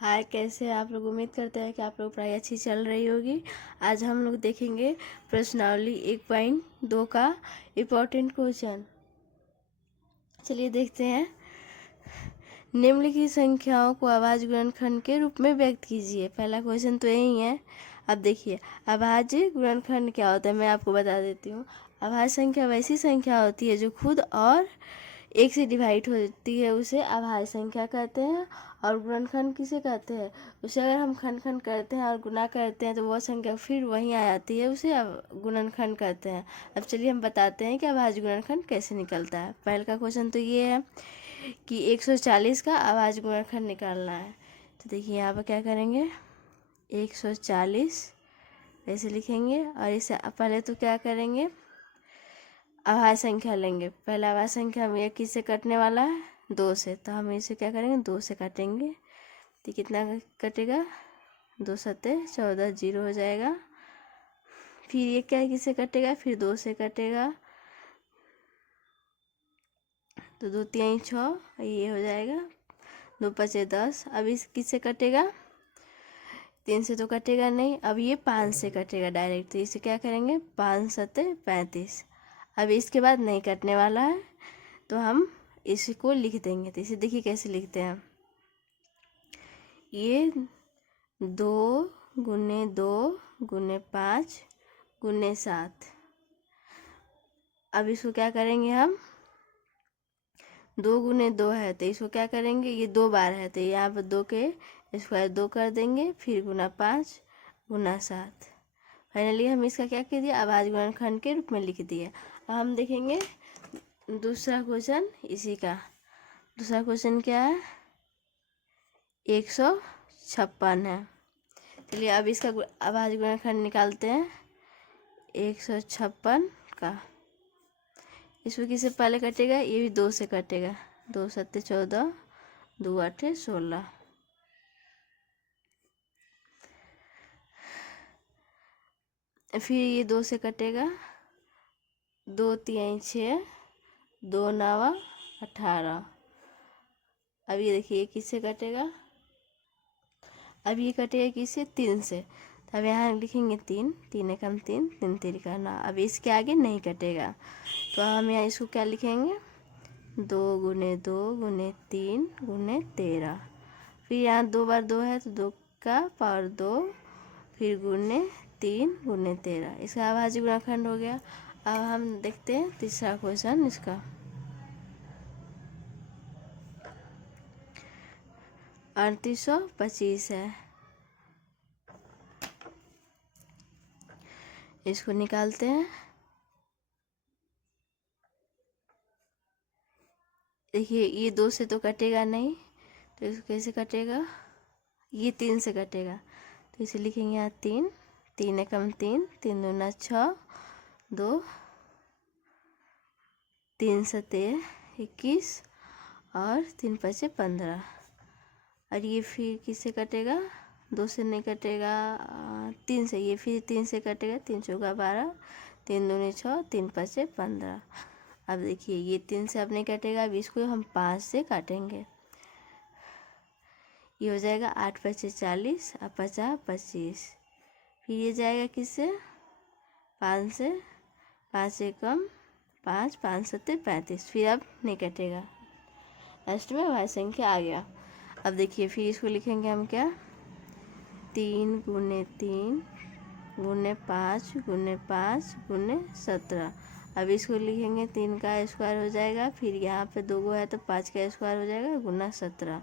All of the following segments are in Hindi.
हाय, कैसे हैं आप लोग। उम्मीद करते हैं कि आप लोग पढ़ाई अच्छी चल रही होगी। आज हम लोग देखेंगे प्रश्नावली 1.2 का इम्पोर्टेंट क्वेश्चन। चलिए देखते हैं। निम्नलिखित संख्याओं को अभाज्य गुणनखंड के रूप में व्यक्त कीजिए। पहला क्वेश्चन तो यही है। अब देखिए, अभाज्य गुणनखंड क्या होता है मैं आपको बता देती हूँ। अभाज्य संख्या वैसी संख्या होती है जो खुद और एक से डिवाइड होती है, उसे अभाज्य संख्या कहते हैं। और गुणनखंड किसे कहते हैं? उसे अगर हम खंड खंड करते हैं और गुना करते हैं तो वह संख्या फिर वहीं आ जाती है, उसे गुणनखंड कहते हैं। अब चलिए हम बताते हैं कि अभाज्य गुणनखंड कैसे निकलता है। पहले का क्वेश्चन तो ये है कि 140 का अभाज्य गुणनखंड निकालना है। तो देखिए यहाँ पर क्या करेंगे, 140 ऐसे लिखेंगे और इसे पहले तो क्या करेंगे, अभाज्य संख्या लेंगे। पहला अभाज्य संख्या में एक किससे कटने वाला है, 2 से, तो हम इसे क्या करेंगे, 2 से काटेंगे। तो कितना कटेगा, 2 सत्ते 14, 0 हो जाएगा। फिर ये क्या किससे कटेगा, फिर 2 से कटेगा, तो 2 3 6, ये हो जाएगा। 2 पचे 10। अब इस किससे कटेगा, 3 से तो कटेगा नहीं। अब ये 5 से कटेगा डायरेक्ट, तो इसे क्या करेंगे, 5 सत्ते 35। अब इसके बाद नहीं कटने वाला है तो हम इसको लिख देंगे। तो इसे देखिए कैसे लिखते हैं, ये 2 गुने 2 गुने 5 गुने 7। अब इसको क्या करेंगे हम, 2 गुने 2 है तो इसको क्या करेंगे, ये 2 बार है तो यहाँ पर 2 के स्क्वायर 2 कर देंगे, फिर गुना 5 गुना 7। फाइनली हम इसका क्या कर दिया, अभाज्य गुणनखंड के रूप में लिख दिया। अब हम देखेंगे दूसरा क्वेश्चन इसी का। दूसरा क्वेश्चन क्या है, 156 है। चलिए अब इसका अभाज्य गुणनखंड निकालते हैं। 156 का इसको किससे पहले कटेगा, ये भी 2 से कटेगा। 2 सत्ते 14, 2 आठे 16। फिर ये 2 से कटेगा, 2 3 6, 2 9 18। अब ये देखिए किससे कटेगा, अब ये कटेगा किससे, 3 से। तो अब यहाँ लिखेंगे 3, 3 एकम 3, 3 तिरिका 9। अब इसके आगे नहीं कटेगा तो हम यहाँ इसको क्या लिखेंगे, 2 गुने 2 गुने 3 गुने 13। फिर यहाँ 2 बार 2 है तो 2 का पावर 2, फिर गुने 3 गुने 13। इसका अभाज्य गुणनखंड हो गया। अब हम देखते हैं तीसरा क्वेश्चन इसका। 3825 है, इसको निकालते हैं। देखिए ये 2 से तो कटेगा नहीं, तो इसको कैसे कटेगा, ये 3 से कटेगा। तो इसे लिखेंगे यहाँ 3, 3 एकम 3, 3 दूना 6, 2 3 सत्ते 21 और 3 पचे 15। और ये फिर किससे कटेगा, 2 से नहीं कटेगा, 3 से। ये फिर 3 से कटेगा, 3 चौका 12, 3 दूनी 6, 3 पचे 15। अब देखिए ये 3 से अब नहीं कटेगा, अब इसको हम 5 से काटेंगे। ये हो जाएगा 8 पचे 40 और 50 25। फिर ये जाएगा किससे, 5 से, 5 एकम 5, 5 सत्ते 35। फिर अब नहीं कटेगा, लास्ट में अभाज्य संख्या आ गया। अब देखिए फिर इसको लिखेंगे हम क्या, 3 गुने 3 गुने 5 गुने 5 गुने 17। अब इसको लिखेंगे 3 का स्क्वायर हो जाएगा, फिर यहाँ पे 2 गो है तो 5 का स्क्वायर हो जाएगा गुना 17।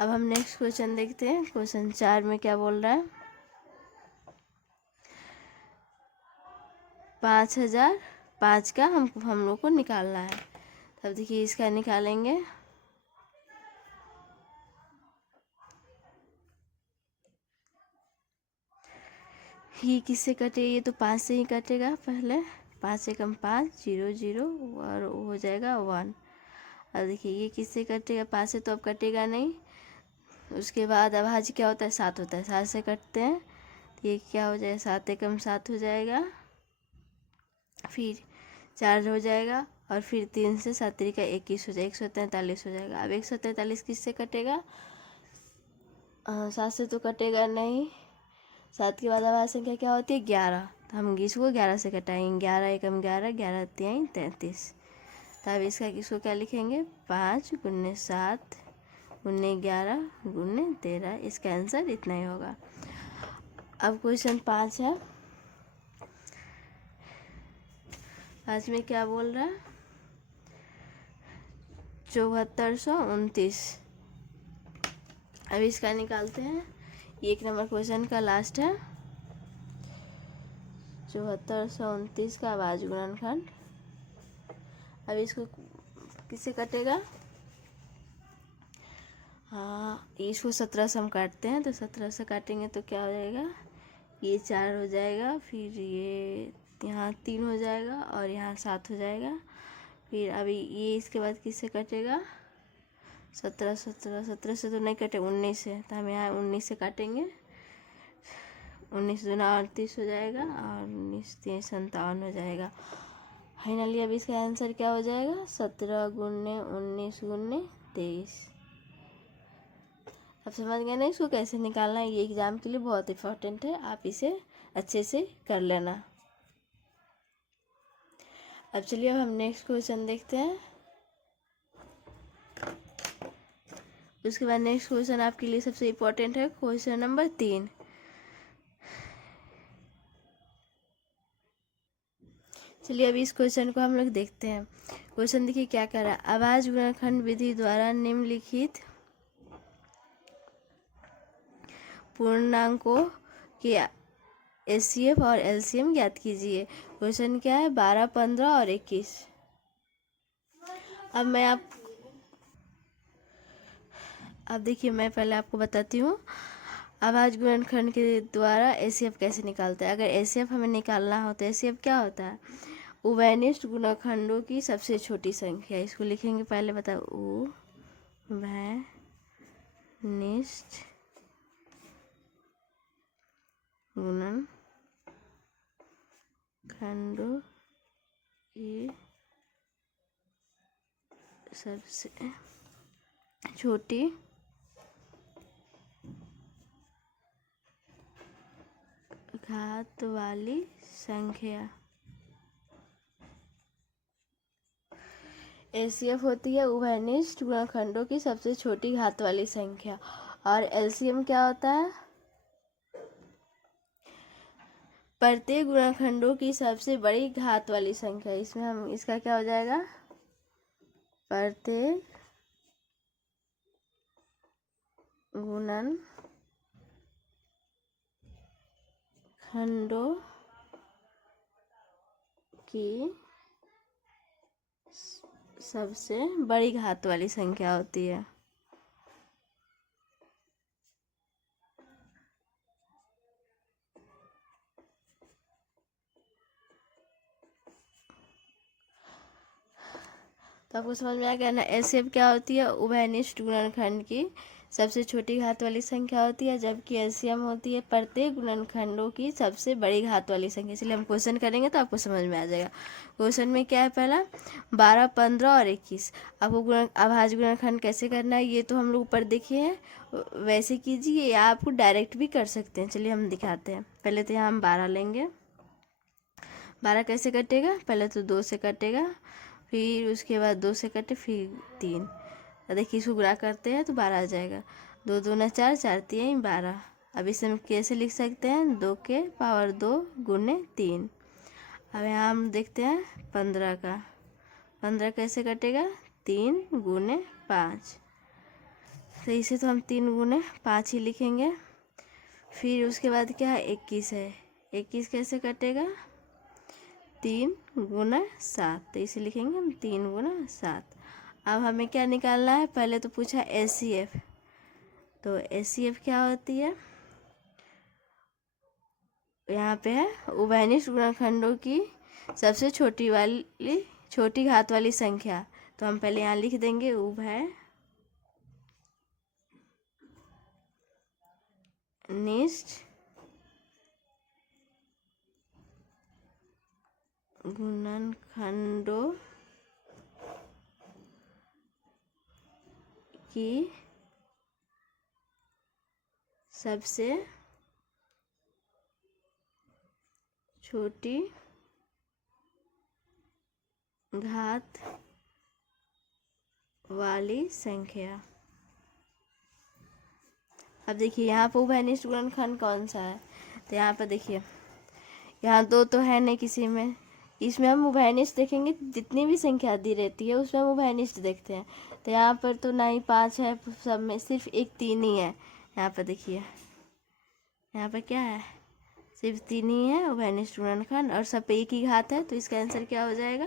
अब हम नेक्स्ट क्वेश्चन देखते हैं। क्वेश्चन 4 में क्या बोल रहा है, 5005 का हम लोग को निकालना है। तब देखिए इसका निकालेंगे। ये किससे कटे, ये तो 5 से ही कटेगा। पहले 5 एकम 5, 0 0 और हो जाएगा 1। अब देखिए ये किससे कटेगा, 5 से तो अब कटेगा नहीं। उसके बाद अभाज्य क्या होता है, 7 होता है, 7 से कटते हैं। तो ये क्या हो जाएगा, 7 एकम 7 हो जाएगा, फिर 4 हो जाएगा, और फिर 3 से 7 तिरिका 21 हो जाएगा, 143 हो जाएगा। अब 143 किससे कटेगा, सात से तो कटेगा नहीं। सात के बाद अभाज्य संख्या क्या होती है? 11। तो हम इसको 11 से घटाएंगे। 11 एकम 11, 11 तिहाई 33। तब इसका किसको क्या लिखेंगे? 5 गुने 7 गुने 11 गुने 13। इसका आंसर इतना ही होगा। अब क्वेश्चन 5 है। 5 में क्या बोल रहा है? 7429। अब इसका निकालते हैं। ये 1 नंबर क्वेश्चन का लास्ट है। 7429 का अभाज्य गुणनखंड। अब इसको किससे कटेगा? हाँ, इसको 17 से हम काटते हैं, तो 17 से काटेंगे तो क्या हो जाएगा? ये 4 हो जाएगा, फिर ये यहाँ 3 हो जाएगा और यहाँ 7 हो जाएगा। फिर अभी ये इसके बाद किससे कटेगा? 17 से तो नहीं कटे, 19 से। तो हम यहाँ 19 से काटेंगे। 19 दूना 38 हो जाएगा और 19 3 57 हो जाएगा। फाइनली अब इसका आंसर क्या हो जाएगा? 17 गुने 19 गुने 23। अब समझ गए ना इसको कैसे निकालना है? ये एग्जाम के लिए बहुत इंपॉर्टेंट है, आप इसे अच्छे से कर लेना। अब चलिए अब हम नेक्स्ट क्वेश्चन देखते हैं। उसके बाद नेक्स्ट क्वेश्चन आपके लिए सबसे इम्पोर्टेंट है, क्वेश्चन नंबर 3। चलिए अभी इस क्वेश्चन को हम लोग देखते हैं। क्वेश्चन देखिए क्या कह रहा है। अभाज्य गुणनखंड विधि द्वारा निम्नलिखित पूर्णांकों के एचसीएफ और एलसीएम ज्ञात कीजिए। क्वेश्चन क्या है? 12, 15 और 21। अब देखिए मैं पहले आपको बताती हूँ अभाज्य गुणनखंड के द्वारा एचसीएफ कैसे निकालते हैं। अगर एचसीएफ हमें निकालना हो तो एचसीएफ क्या होता है? उभयनिष्ठ गुणनखंडों की सबसे छोटी संख्या। इसको लिखेंगे पहले, बताओ। उभयनिष्ठ गुणनखंडों की सबसे छोटी घात वाली संख्या। एचसीएफ होती है उभयनिष्ठ गुणनखंडों की सबसे छोटी घात वाली संख्या। और एलसीएम क्या होता है? प्रत्येक गुणनखंडों की सबसे बड़ी घात वाली संख्या। इसमें हम इसका क्या हो जाएगा? प्रत्येक गुणनखंडों की सबसे बड़ी घात वाली संख्या होती है। तो आपको समझ में आ गया ना? एचसीएफ क्या होती है? उभयनिष्ठ गुणनखंड की सबसे छोटी घात वाली संख्या होती है, जबकि एलसीएम होती है प्रत्येक गुणनखंडों की सबसे बड़ी घात वाली संख्या। इसलिए हम क्वेश्चन करेंगे तो आपको समझ में आ जाएगा। क्वेश्चन में क्या है? पहला 12, 15 और 21। आपको अभाज्य गुणनखंड कैसे करना है ये तो हम लोग ऊपर देखे हैं, वैसे कीजिए या आपको डायरेक्ट भी कर सकते हैं। चलिए हम दिखाते हैं। पहले तो यहाँ हम 12 लेंगे। 12 कैसे कटेगा? पहले तो 2 से कटेगा, फिर उसके बाद 2 से कटे, फिर 3। देखिए इसको गुणा करते हैं तो 12 आ जाएगा। 2 दूना 4, 4 तिहाई 12। अब इसे हम कैसे लिख सकते हैं? 2 के पावर 2 गुने 3। अब यहाँ हम देखते हैं 15 का। 15 कैसे कटेगा? 3 गुने 5। तो इसे तो हम 3 गुने 5 ही लिखेंगे। फिर उसके बाद क्या है? 21 है। 21 कैसे कटेगा? 3 गुना 7। तो इसे लिखेंगे हम 3 गुना 7। अब हमें क्या निकालना है? पहले तो पूछा एचसीएफ। तो एचसीएफ क्या होती है? यहाँ पे है उभयनिष्ठ गुणनखंडों की सबसे छोटी घात वाली संख्या। तो हम पहले यहाँ लिख देंगे उभयनिष्ठ गुणनखंडों की सबसे छोटी घात वाली संख्या। अब देखिए यहाँ पर उभयनिष्ठ गुणनखंड कौन सा है, तो यहाँ पर देखिए यहाँ दो तो है नहीं किसी में, इसमें हम उभयनिष्ठ देखेंगे, जितनी भी संख्या दी रहती है उसमें हम उभयनिष्ठ देखते हैं। तो यहाँ पर तो ना ही 5 है, सब में सिर्फ एक 3 ही है। यहाँ पर देखिए यहाँ पर क्या है, सिर्फ 3 ही है उभयनिष्ठ गुणनखंड, और सब पे एक ही घात है, तो इसका आंसर क्या हो जाएगा,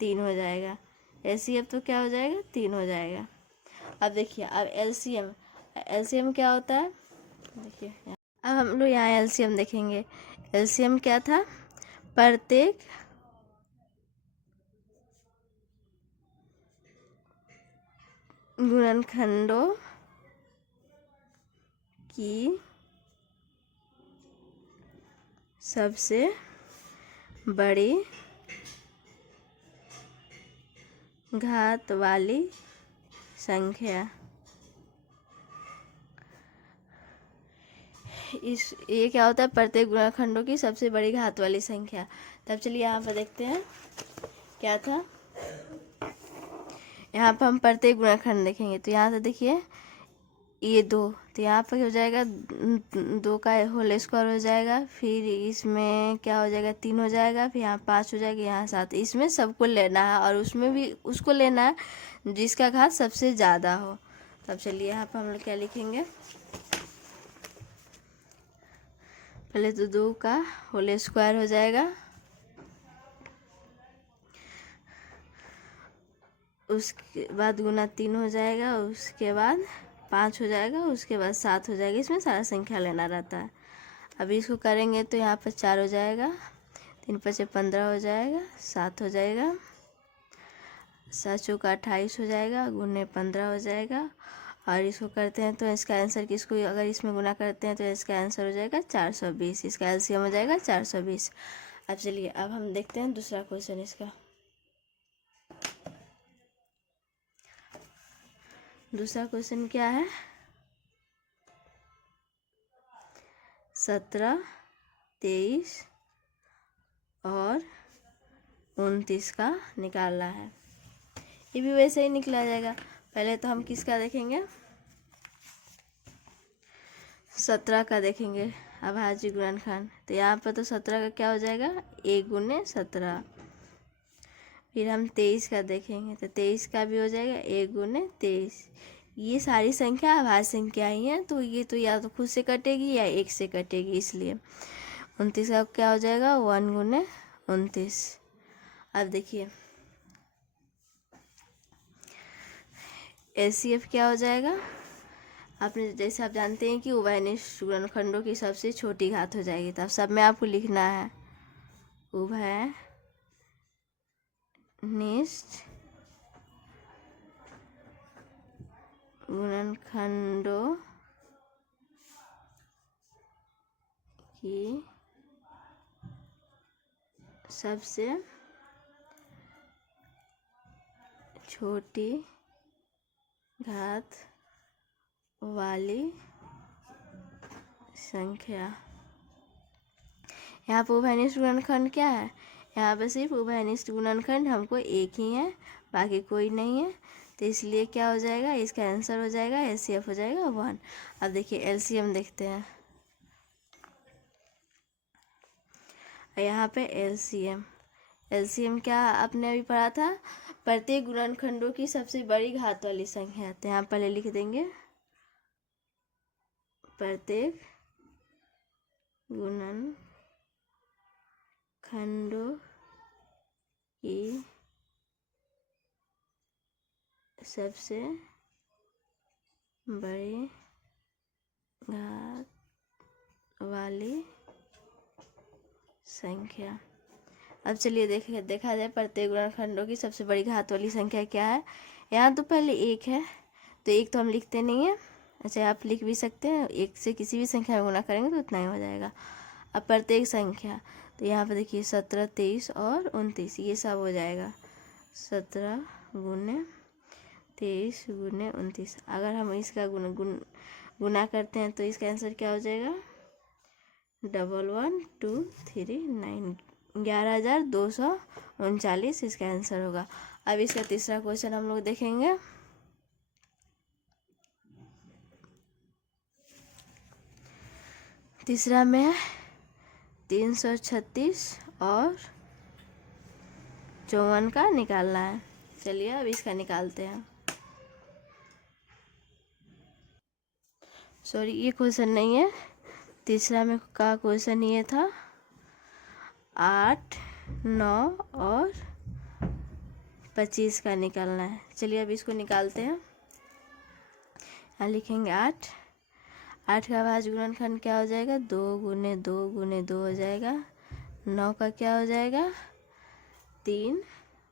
3 हो जाएगा। एलसीएम तो क्या हो जाएगा, 3 हो जाएगा। अब देखिए अब एलसीएम, एलसीएम क्या होता है, देखिए अब हम लोग यहाँ एलसीएम देखेंगे। एलसीएम क्या था, प्रत्येक गुणनखंडों की सबसे बड़ी घात वाली संख्या। ये क्या होता है, प्रत्येक गुणनखंडों की सबसे बड़ी घात वाली संख्या। तब चलिए यहाँ पर देखते हैं क्या था। यहाँ पर हम प्रत्येक गुणनखंड देखेंगे, तो यहाँ से देखिए ये 2, तो यहाँ पर हो जाएगा 2 का होल स्क्वायर हो जाएगा, फिर इसमें क्या हो जाएगा, 3 हो जाएगा, फिर यहाँ 5 हो जाएगा, यहाँ 7। इसमें सबको लेना है और उसमें भी उसको लेना है जिसका घात सबसे ज़्यादा हो। तब चलिए यहाँ पर हम लोग क्या लिखेंगे, पहले तो 2 का होल स्क्वायर हो जाएगा, उसके बाद गुना 3 हो जाएगा, उसके बाद 5 हो जाएगा, उसके बाद 7 हो जाएगा। इसमें सारा संख्या लेना रहता है। अभी इसको करेंगे तो यहाँ पर 4 हो जाएगा, 3 5 15 हो जाएगा, 7 हो जाएगा, 7 चौका 28 हो जाएगा, गुने 15 हो जाएगा। और इसको करते हैं तो इसका आंसर, किसको अगर इसमें गुना करते हैं तो इसका आंसर हो जाएगा 420। इसका एलसीएम हो जाएगा 420। अब चलिए अब हम देखते हैं दूसरा क्वेश्चन इसका। दूसरा क्वेश्चन क्या है, 17, 23 और 29 का निकालना है। ये भी वैसे ही निकला जाएगा। पहले तो हम किसका देखेंगे, 17 का देखेंगे, अभाज्य गुणनखंड। तो यहाँ पर तो 17 का क्या हो जाएगा, 1 गुने 17। फिर हम 23 का देखेंगे, तो 23 का भी हो जाएगा 1 गुने 23। ये सारी संख्या अभाज्य संख्या ही है, तो ये तो या तो खुद से कटेगी या 1 से कटेगी, इसलिए 29 का क्या हो जाएगा, 1 गुने 29। अब देखिए एलसीएफ क्या हो जाएगा, आपने जैसे आप जानते हैं कि उभयनिष्ठ गुणनखंडों की सबसे छोटी घात हो जाएगी, तब सब में आपको लिखना है उभयनिष्ठ गुणनखंडों की सबसे छोटी घात वाली संख्या। यहाँ पर उभयनिष्ठ गुणनखंड क्या है, यहाँ पर सिर्फ उभयनिष्ठ गुणनखंड हमको एक ही है, बाकी कोई नहीं है, तो इसलिए क्या हो जाएगा, इसका आंसर हो जाएगा एलसीएफ हो जाएगा 1। अब देखिए एलसीएम देखते हैं। यहाँ पे एलसीएम, एलसीएम क्या आपने अभी पढ़ा था, प्रत्येक गुणनखंडों की सबसे बड़ी घात वाली संख्या। तो यहाँ पहले लिख देंगे प्रत्येक गुणनखंडों की सबसे बड़ी घात वाली संख्या। अब चलिए देखा जाए प्रत्येक गुणनखंडों की सबसे बड़ी घात वाली संख्या क्या है। यहाँ तो पहले 1 है, तो 1 तो हम लिखते नहीं है, अच्छा आप लिख भी सकते हैं, 1 से किसी भी संख्या में गुना करेंगे तो उतना ही हो जाएगा। अब प्रत्येक संख्या, तो यहाँ पर देखिए 17, 23 और 29 ये सब हो जाएगा 17 गुने 23 गुने 29। अगर हम इसका गुना करते हैं तो इसका आंसर क्या हो जाएगा 11239, 11,239 इसका आंसर होगा। अब इसका तीसरा क्वेश्चन हम लोग देखेंगे। तीसरा में 336 और 54 का निकालना है। चलिए अब इसका निकालते हैं। सॉरी, ये क्वेश्चन नहीं है, तीसरा में का क्वेश्चन ये था 8, 9 और 25 का निकालना है। चलिए अब इसको निकालते हैं। यहाँ लिखेंगे 8 का भाज्य गुणनखंड क्या हो जाएगा 2 गुने 2 गुने 2 हो जाएगा। 9 का क्या हो जाएगा 3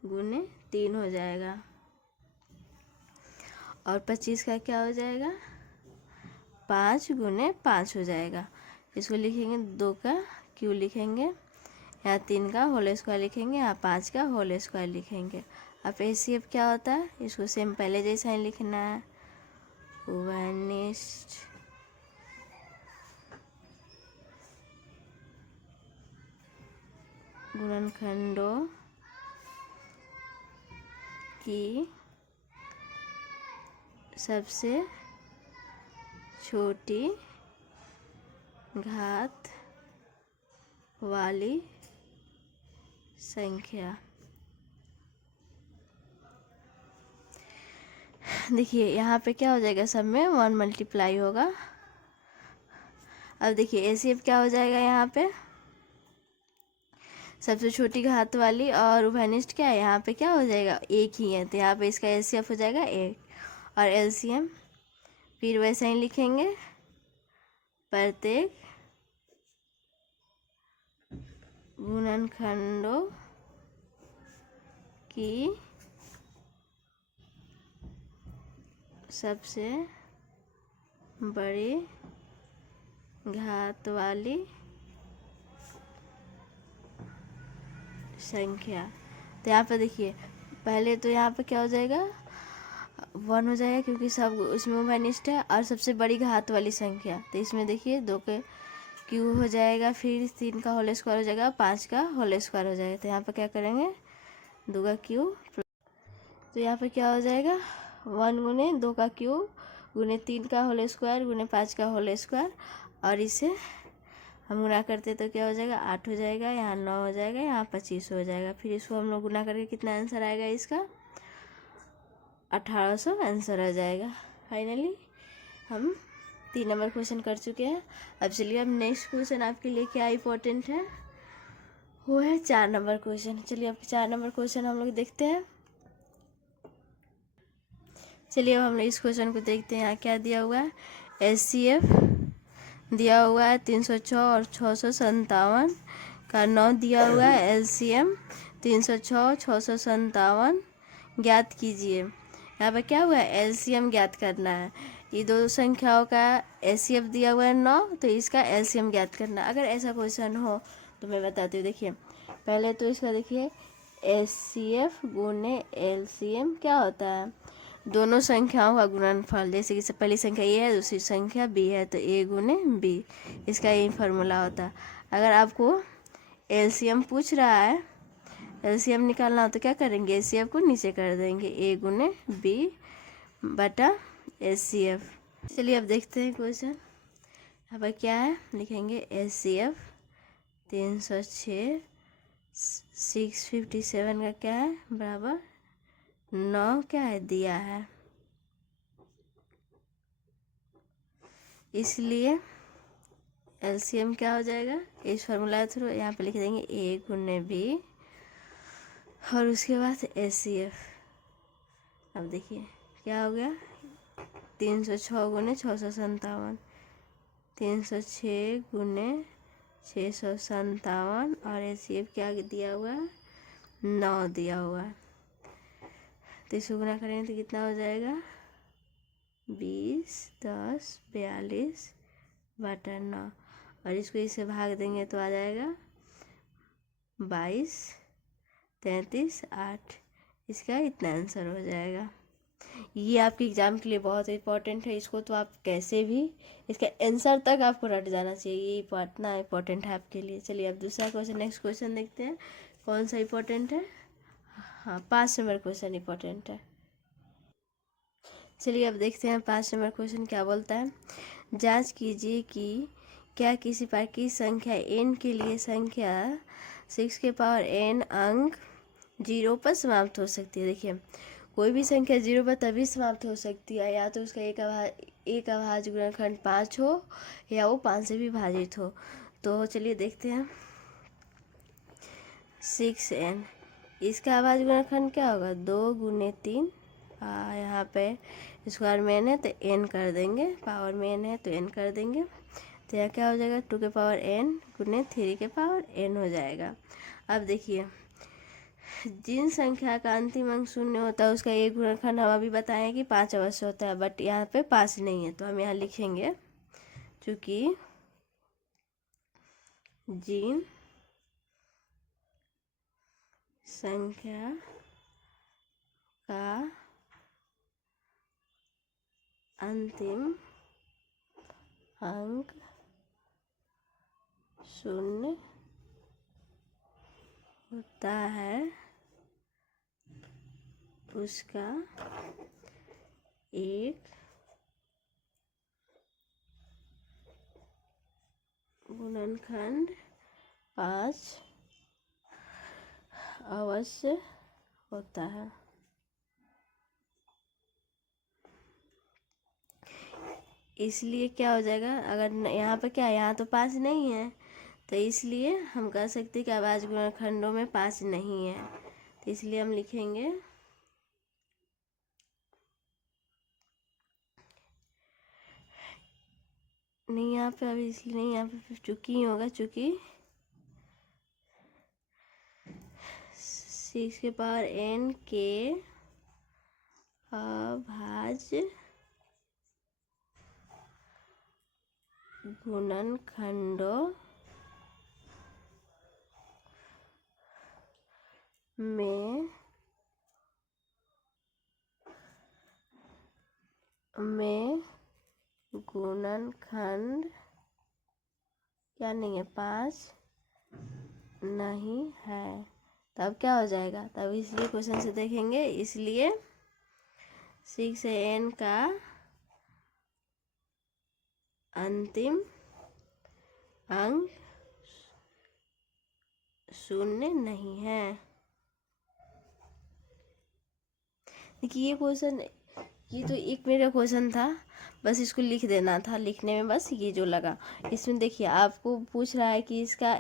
गुने 3 हो जाएगा। और 25 का क्या हो जाएगा 5 गुने 5 हो जाएगा। इसको लिखेंगे 2 का क्यू लिखेंगे, यहाँ 3 का होल स्क्वायर लिखेंगे, यहाँ 5 का होल स्क्वायर लिखेंगे। अब HCF क्या होता है, इसको सेम पहले जैसा ही लिखना है, वनिष्ठ गुणनखंडों की सबसे छोटी घात वाली संख्या। देखिए यहाँ पे क्या हो जाएगा, सब में 1 मल्टीप्लाई होगा। अब देखिए HCF क्या हो जाएगा, यहाँ पे सबसे छोटी घात वाली और उभयनिष्ठ क्या है, यहाँ पे क्या हो जाएगा एक ही है, तो यहाँ पे इसका HCF हो जाएगा 1। और LCM फिर वैसे ही लिखेंगे, प्रत्येक गुणनखंडों की सबसे बड़ी घात वाली संख्या। तो यहाँ पे देखिए पहले तो यहाँ पे क्या हो जाएगा 1 हो जाएगा, क्योंकि सब उसमें उभयनिष्ठ है, और सबसे बड़ी घात वाली संख्या। तो इसमें देखिए 2 के क्यू हो जाएगा, फिर 3 का होल स्क्वायर हो जाएगा, 5 का होल स्क्वायर हो जाएगा। तो यहाँ पे क्या करेंगे 2 का क्यू, तो यहाँ पे क्या हो जाएगा 1 गुने 2 का क्यू गुने 3 का होल स्क्वायर गुने 5 का होल स्क्वायर, और इसे हम गुना करते तो क्या हो जाएगा 8 हो जाएगा, यहाँ 9 हो जाएगा, यहाँ 25 हो जाएगा। फिर इसको हम लोग गुना करके कितना आंसर आएगा, इसका 1800 आंसर आ जाएगा। फाइनली हम 3 नंबर क्वेश्चन कर चुके हैं। अब चलिए अब नेक्स्ट क्वेश्चन आपके लिए क्या इंपॉर्टेंट है, वो है 4 नंबर क्वेश्चन। चलिए अब 4 नंबर क्वेश्चन हम लोग देखते हैं। चलिए अब हम लोग इस क्वेश्चन को देखते हैं। यहाँ क्या दिया हुआ है, HCF दिया हुआ है 306 और 657 का 9 दिया हुआ है। LCM 306 657 ज्ञात कीजिए। यहाँ पर क्या हुआ है LCM ज्ञात करना है। ये दो संख्याओं का HCF दिया हुआ है 9, तो इसका LCM ज्ञात करना। अगर ऐसा क्वेश्चन हो तो मैं बताती हूँ। देखिए पहले तो इसका देखिए HCF गुने LCM क्या होता है, दोनों संख्याओं का गुणनफल। जैसे कि पहली संख्या ए है, दूसरी संख्या बी है, तो A गुने B, इसका यही फार्मूला होता है। अगर आपको LCM पूछ रहा है, LCM निकालना हो तो क्या करेंगे, HCF को नीचे कर देंगे, A गुने B बटा HCF। चलिए अब देखते हैं क्वेश्चन। यहाँ पर क्या है, लिखेंगे HCF 306 657 का क्या है बराबर 9 क्या है दिया है, इसलिए LCM क्या हो जाएगा, इस फार्मूला के थ्रू यहाँ पे लिख देंगे A गुने B और उसके बाद HCF। अब देखिए क्या हो गया 306 गुने 657, 306 गुने 657 और HCF क्या दिया हुआ है 9 दिया हुआ है। तो इसको गुना करेंगे तो कितना हो जाएगा 20 10 42 बटा 9, और इसको इससे भाग देंगे तो आ जाएगा 22 33 8, इसका इतना आंसर हो जाएगा। ये आपके एग्ज़ाम के लिए बहुत इंपॉर्टेंट है, इसको तो आप कैसे भी इसका आंसर तक आपको रट जाना चाहिए, ये इतना इंपॉर्टेंट है आपके लिए। चलिए अब दूसरा क्वेश्चन, नेक्स्ट क्वेश्चन देखते हैं कौन सा इंपॉर्टेंट है। हाँ, 5 नंबर क्वेश्चन इंपॉर्टेंट है। चलिए अब देखते हैं 5 नंबर क्वेश्चन क्या बोलता है। जांच कीजिए कि क्या किसी प्राकृतिक संख्या n के लिए संख्या 6 के पावर n अंक 0 पर समाप्त हो सकती है। देखिए, कोई भी संख्या 0 पर तभी समाप्त हो सकती है या तो उसका एक अभाज्य गुणनखंड 5 हो या वो 5 से भी भाजित हो। तो चलिए देखते हैं 6n, इसका अभाज्य गुणनखंड क्या होगा, 2 × 3। यहाँ पे स्क्वायर में n है तो n कर देंगे, पावर में n है तो n कर देंगे, तो यह क्या हो जाएगा 2 के पावर n × 3 के पावर n हो जाएगा। अब देखिए, जिन संख्या का अंतिम अंक 0 होता है उसका एक गुणनखंड हम अभी बताएं कि 5 अवश्य होता है, बट यहाँ पे 5 नहीं है, तो हम यहाँ लिखेंगे चूँकि जिन संख्या का अंतिम अंक 0 होता है उसका एक गुणनखंड 5 अवश्य होता है। इसलिए क्या हो जाएगा, अगर यहाँ पे क्या है, यहाँ तो 5 नहीं है, तो इसलिए हम कह सकते हैं कि अभाज्य गुणनखंडों में 5 नहीं है, तो इसलिए हम लिखेंगे नहीं यहाँ पे, अभी इसलिए नहीं, यहाँ पे चूँकि होगा, चूँकि 6 के पावर n के अभाज्य गुणनखंडों में गुणनखंड क्या नहीं है, 5 नहीं है, तब क्या हो जाएगा, तब इसलिए क्वेश्चन से देखेंगे, इसलिए 6n का अंतिम अंक 0 नहीं है। देखिए ये क्वेश्चन, ये तो एक मेरा क्वेश्चन था, बस इसको लिख देना था, लिखने में बस ये जो लगा। इसमें देखिए आपको पूछ रहा है कि इसका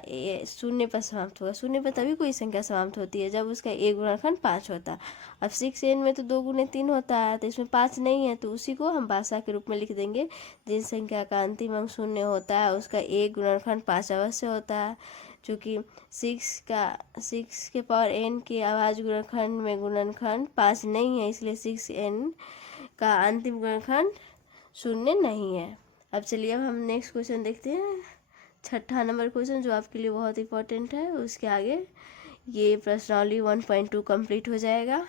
0 पर समाप्त होगा, 0 पर तभी कोई संख्या समाप्त होती है जब उसका एक गुणनखंड 5 होता है। अब 6n में तो 2 × 3 होता है, तो इसमें 5 नहीं है, तो उसी को हम भाषा के रूप में लिख देंगे, जिन संख्या का अंतिम अंक 0 होता है उसका एक गुणनखंड 5 अवश्य होता है। चूँकि 6 के पावर n के अभाज्य गुणनखंड में गुणनखंड 5 नहीं है, इसलिए 6n का अंतिम गुणनखंड 0 नहीं है। अब चलिए अब हम नेक्स्ट क्वेश्चन देखते हैं, 6 नंबर क्वेश्चन जो आपके लिए बहुत इंपॉर्टेंट है। उसके आगे ये प्रश्नावली 1.2 कंप्लीट हो जाएगा।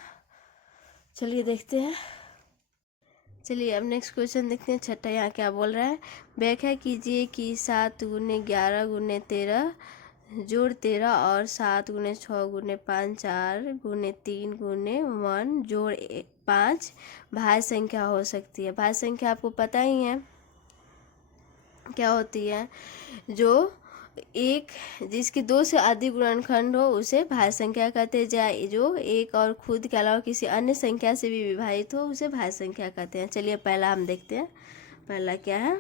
चलिए देखते हैं। चलिए अब नेक्स्ट क्वेश्चन देखते हैं, 6 यहाँ क्या बोल रहा है। व्याख्या कीजिए कि 7 × 11 × 13 जोड़ 13 और 7 × 6 × 5 4 × 3 × 1 जोड़ 5 भाज्य संख्या हो सकती है। भाज्य संख्या आपको पता ही है क्या होती है, जो एक जिसके 2 से अधिक गुणनखंड हो उसे भाज्य संख्या कहते हैं, या जो एक और खुद के अलावा किसी अन्य संख्या से भी विभाजित हो उसे भाज्य संख्या कहते हैं। चलिए पहला हम देखते हैं, पहला क्या है,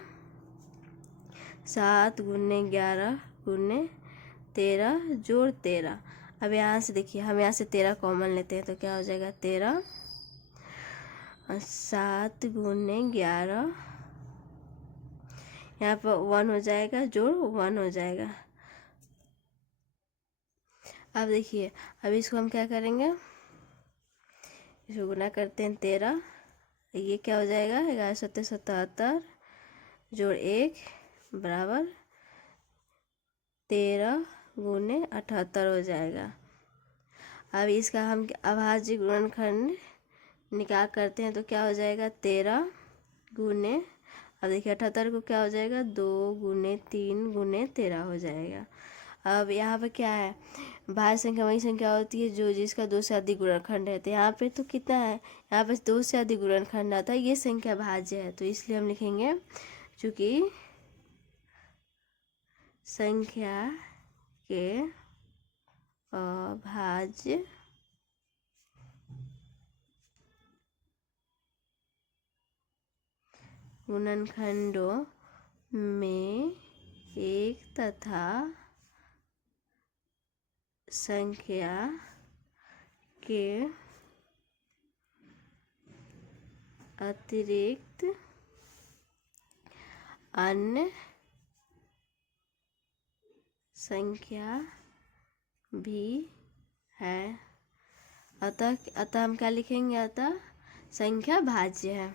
7 × 11 × 13 जोड़ 13। अब यहाँ से देखिए, हम यहाँ से 13 कॉमन लेते हैं तो क्या हो जाएगा 13, 7 × 11, यहाँ पर 1 हो जाएगा, जोड़ 1 हो जाएगा। अब देखिए, अब इसको हम क्या करेंगे, इसको गुना करते हैं 13, ये क्या हो जाएगा 11 × 7 = 77 जोड़ 1 बराबर 13 × 78 हो जाएगा। अब इसका हम अभाज्य गुणनखंड निकाल करते हैं तो क्या हो जाएगा 13 गुने, अब देखिए 78 को क्या हो जाएगा 2 गुने 3 गुने 13 हो जाएगा। अब यहाँ पे क्या है, भाज्य संख्या वही संख्या होती है जो जिसका 2 से अधिक गुणनखंड है। तो यहाँ पे तो कितना है, यहाँ पे 2 से अधिक गुणनखंड आता है, ये संख्या भाज्य है, तो इसलिए हम लिखेंगे चूँकि संख्या के अभाज्य गुणनखंडों में एक तथा संख्या के अतिरिक्त अन्य संख्या भी है। अतः हम क्या लिखेंगे, अतः संख्या भाज्य है।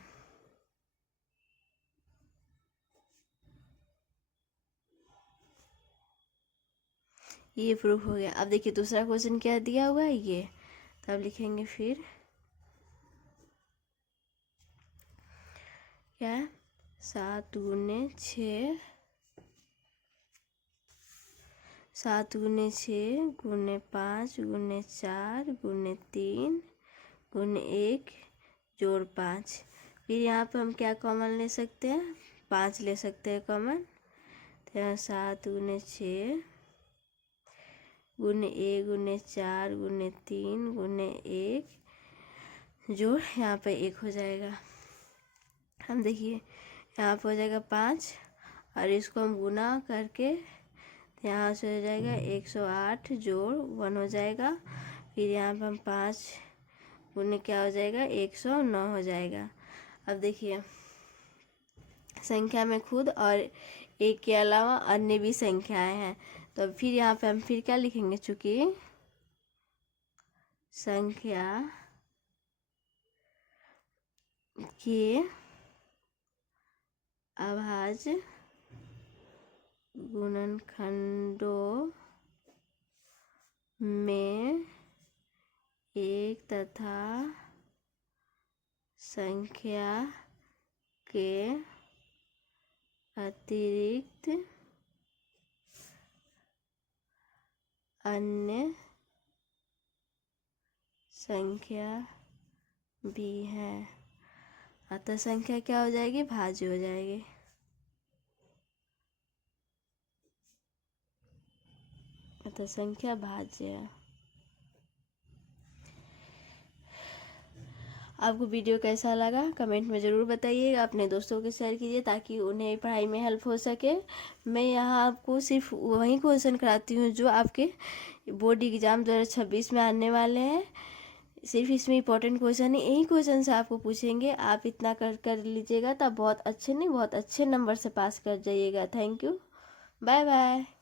ये प्रूफ हो गया। अब देखिए दूसरा क्वेश्चन क्या दिया हुआ है ये, तब लिखेंगे फिर क्या 7 गुने 6 7 गुने 6 गुने 5 गुने 4 गुने 3 गुने 1 जोड़ 5। फिर यहाँ पे हम क्या कॉमन ले सकते हैं, 5 ले सकते हैं कॉमन। तो यहाँ 7 गुने 6 गुने 1 गुने 4 गुने 3 गुने 1 जोड़ यहाँ पे 1 हो जाएगा। हम देखिए यहाँ पे हो जाएगा 5 और इसको हम गुना करके यहाँ से हो जाएगा 108 जोड़ 1 हो जाएगा। फिर यहाँ पे हम 5 गुने क्या हो जाएगा 109 हो जाएगा। अब देखिए संख्या में खुद और एक के अलावा अन्य भी संख्याएं हैं, तो फिर यहाँ पे हम फिर क्या लिखेंगे, चूँकि संख्या के अभाज्य गुणनखंडों में एक तथा संख्या के अतिरिक्त अन्य संख्या भी है, अतः संख्या क्या हो जाएगी, भाज्य हो जाएगी। अतः संख्या भाज्य है। आपको वीडियो कैसा लगा कमेंट में ज़रूर बताइएगा, अपने दोस्तों के शेयर कीजिए ताकि उन्हें पढ़ाई में हेल्प हो सके। मैं यहाँ आपको सिर्फ वही क्वेश्चन कराती हूँ जो आपके बोर्ड एग्ज़ाम 2026 में आने वाले हैं। सिर्फ इसमें इंपॉर्टेंट क्वेश्चन है, यही क्वेश्चन से आपको पूछेंगे। आप इतना कर लीजिएगा तब बहुत अच्छे नहीं बहुत अच्छे नंबर से पास कर जाइएगा। Thank you, bye bye.